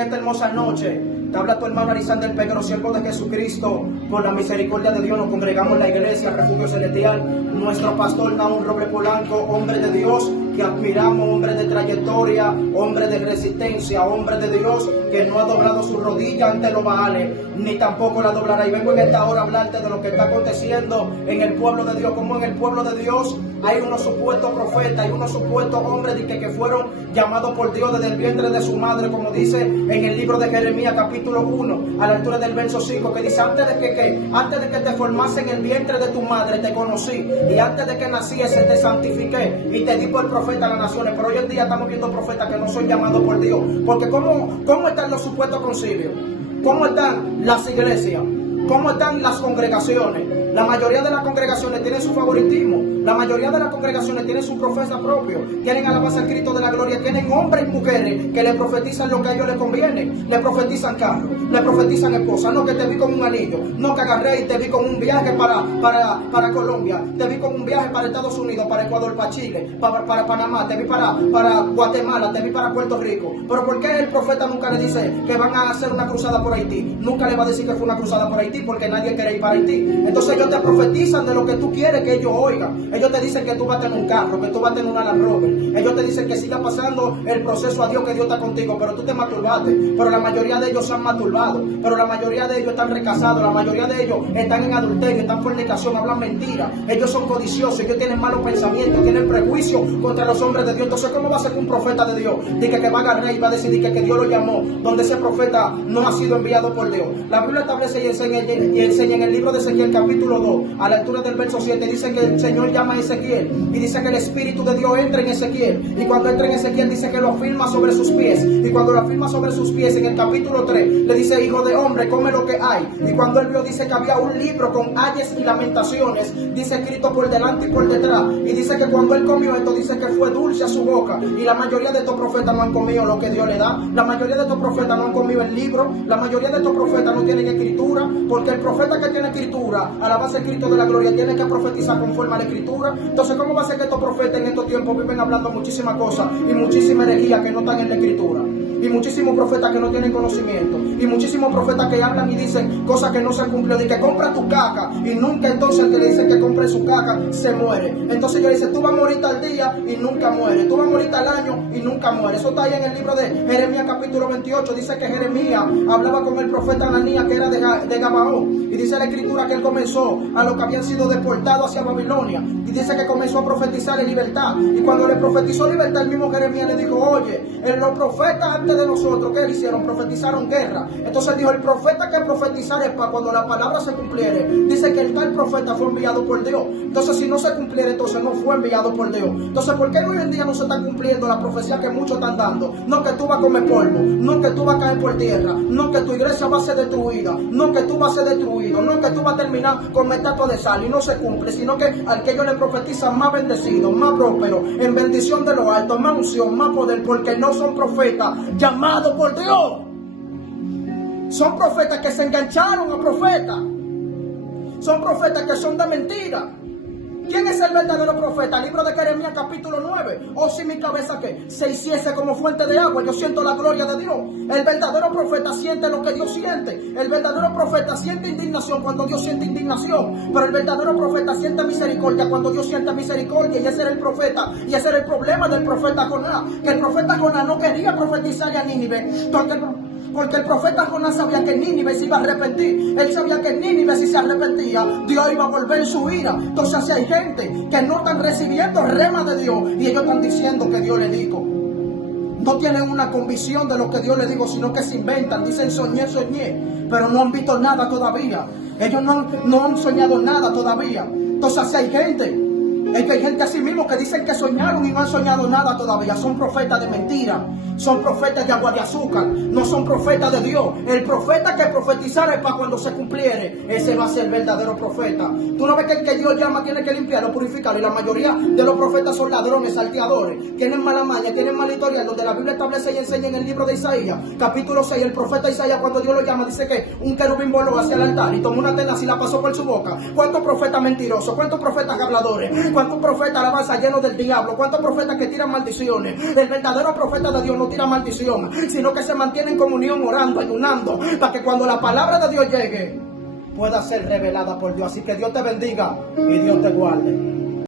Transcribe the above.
en esta hermosa noche. Te habla tu hermano Arisander Peguero, siervo de Jesucristo. Por la misericordia de Dios nos congregamos en la iglesia Refugio Celestial. Nuestro pastor Nahum Robles Polanco, hombre de Dios que admiramos, hombre de trayectoria, hombre de resistencia, hombre de Dios que no ha doblado su rodilla ante los Baales, ni tampoco la doblará. Y vengo en esta hora a hablarte de lo que está aconteciendo en el pueblo de Dios. Como en el pueblo de Dios hay unos supuestos profetas, hay unos supuestos hombres que fueron llamados por Dios desde el vientre de su madre, como dice en el libro de Jeremías capítulo 1, a la altura del verso 5, que dice: antes de que te formase en el vientre de tu madre te conocí, y antes de que naciese te santifiqué y te di por profeta a las naciones. Pero hoy en día estamos viendo profetas que no son llamados por Dios, porque ¿cómo están los supuestos concilios? ¿Cómo están las iglesias? ¿Cómo están las congregaciones? La mayoría de las congregaciones tienen su favoritismo. La mayoría de las congregaciones tienen su profeta propio. Quieren alabarse al Cristo de la gloria. Tienen hombres y mujeres que le profetizan lo que a ellos les conviene. Le profetizan carros, le profetizan esposas. No, que te vi con un anillo. No, que agarré y te vi con un viaje para Colombia. Te vi con un viaje para Estados Unidos, para Ecuador, para Chile, para Panamá. Te vi para Guatemala, te vi para Puerto Rico. Pero ¿por qué el profeta nunca le dice que van a hacer una cruzada por Haití? Nunca le va a decir que fue una cruzada por Haití, porque nadie quiere ir para Haití. Entonces ellos te profetizan de lo que tú quieres que ellos oigan. Ellos te dicen que tú vas a tener un carro, que tú vas a tener una Land Rover. Ellos te dicen que siga pasando el proceso a Dios, que Dios está contigo, pero tú te masturbaste. Pero la mayoría de ellos se han masturbado, pero la mayoría de ellos están recasados, la mayoría de ellos están en adulterio, están en fornicación, hablan mentira. Ellos son codiciosos, ellos tienen malos pensamientos, tienen prejuicio contra los hombres de Dios. Entonces, ¿cómo va a ser un profeta de Dios? Dice que va a agarrar y va a decir que Dios lo llamó, donde ese profeta no ha sido enviado por Dios. La Biblia establece y enseña en el libro de Ezequiel capítulo 2, a la altura del verso 7, dice que el Señor llama a Ezequiel y dice que el Espíritu de Dios entra en Ezequiel, y cuando entra en Ezequiel dice que lo afirma sobre sus pies, y cuando lo afirma sobre sus pies en el capítulo 3 le dice: hijo de hombre, come lo que hay. Y cuando él vio, dice que había un libro con ayes y lamentaciones, dice, escrito por delante y por detrás, y dice que cuando él comió esto, dice que fue dulce a su boca. Y la mayoría de estos profetas no han comido lo que Dios le da. La mayoría de estos profetas no han comido el libro. La mayoría de estos profetas no tienen escritura, porque el profeta que tiene escritura, a la base de Cristo de la gloria, tiene que profetizar conforme a la escritura. Entonces, ¿cómo va a ser que estos profetas en estos tiempos viven hablando muchísimas cosas y muchísima herejía que no están en la escritura? Y muchísimos profetas que no tienen conocimiento, y muchísimos profetas que hablan y dicen cosas que no se han cumplido, y que compra tu caca, y nunca entonces el que le dice que compre su caca se muere. Entonces yo le dice: tú vas a morir tal día y nunca muere, tú vas a morir tal año y nunca muere. Eso está ahí en el libro de Jeremías capítulo 28. Dice que Jeremías hablaba con el profeta Ananías, que era de Gabaón, y dice la escritura que él comenzó a los que habían sido deportados hacia Babilonia, y dice que comenzó a profetizar en libertad. Y cuando le profetizó libertad, el mismo Jeremías le dijo: oye, los profetas antes de nosotros, ¿qué hicieron? Profetizaron guerra. Entonces dijo: el profeta que profetizara es para cuando la palabra se cumpliere. Dice que el tal profeta fue enviado por Dios. Entonces, si no se cumpliera, entonces no fue enviado por Dios. Entonces, ¿por qué hoy en día no se está cumpliendo la profecía que muchos están dando? No que tú vas a comer polvo, no que tú vas a caer por tierra, no que tu iglesia va a ser destruida, no que tú vas a ser destruido, no que tú vas a terminar con estatua de sal, y no se cumple, sino que al que ellos le profetizan más bendecido, más próspero, en bendición de lo alto, más unción, más poder, porque no son profetas llamados por Dios. Son profetas que se engancharon a profetas. Son profetas que son de mentira. ¿Quién es el verdadero profeta? El libro de Jeremías capítulo 9. Oh, si mi cabeza que se hiciese como fuente de agua, yo siento la gloria de Dios. El verdadero profeta siente lo que Dios siente. El verdadero profeta siente indignación cuando Dios siente indignación. Pero el verdadero profeta siente misericordia cuando Dios siente misericordia. Y ese era el profeta. Y ese era el problema del profeta Jonás. Que el profeta Jonás no quería profetizar a Nínive, porque el profeta Jonás sabía que Nínive se iba a arrepentir. Él sabía que Nínive, si se arrepentía, Dios iba a volver su ira. Entonces, así hay gente que no están recibiendo rema de Dios, y ellos están diciendo que Dios le dijo. No tienen una convicción de lo que Dios le dijo, sino que se inventan. Dicen: soñé, pero no han visto nada todavía. Ellos no han soñado nada todavía. Entonces, así hay gente. Es que hay gente así mismo que dicen que soñaron y no han soñado nada todavía. Son profetas de mentira. Son profetas de agua de azúcar. No son profetas de Dios. El profeta que profetizara es para cuando se cumpliere. Ese va a ser el verdadero profeta. Tú no ves que el que Dios llama tiene que limpiarlo, purificarlo. Y la mayoría de los profetas son ladrones, salteadores. Tienen mala maña, tienen mal historial. Donde la Biblia establece y enseña en el libro de Isaías, capítulo 6, el profeta Isaías, cuando Dios lo llama, dice que un querubín voló hacia el altar y tomó una tenaz y la pasó por su boca. ¿Cuántos profetas mentirosos? ¿Cuántos profetas habladores? ¿Cuántos profetas alabanza llenos del diablo? ¿Cuántos profetas que tiran maldiciones? El verdadero profeta de Dios no tira maldición, sino que se mantiene en comunión, orando, ayunando, para que cuando la palabra de Dios llegue, pueda ser revelada por Dios. Así que Dios te bendiga y Dios te guarde.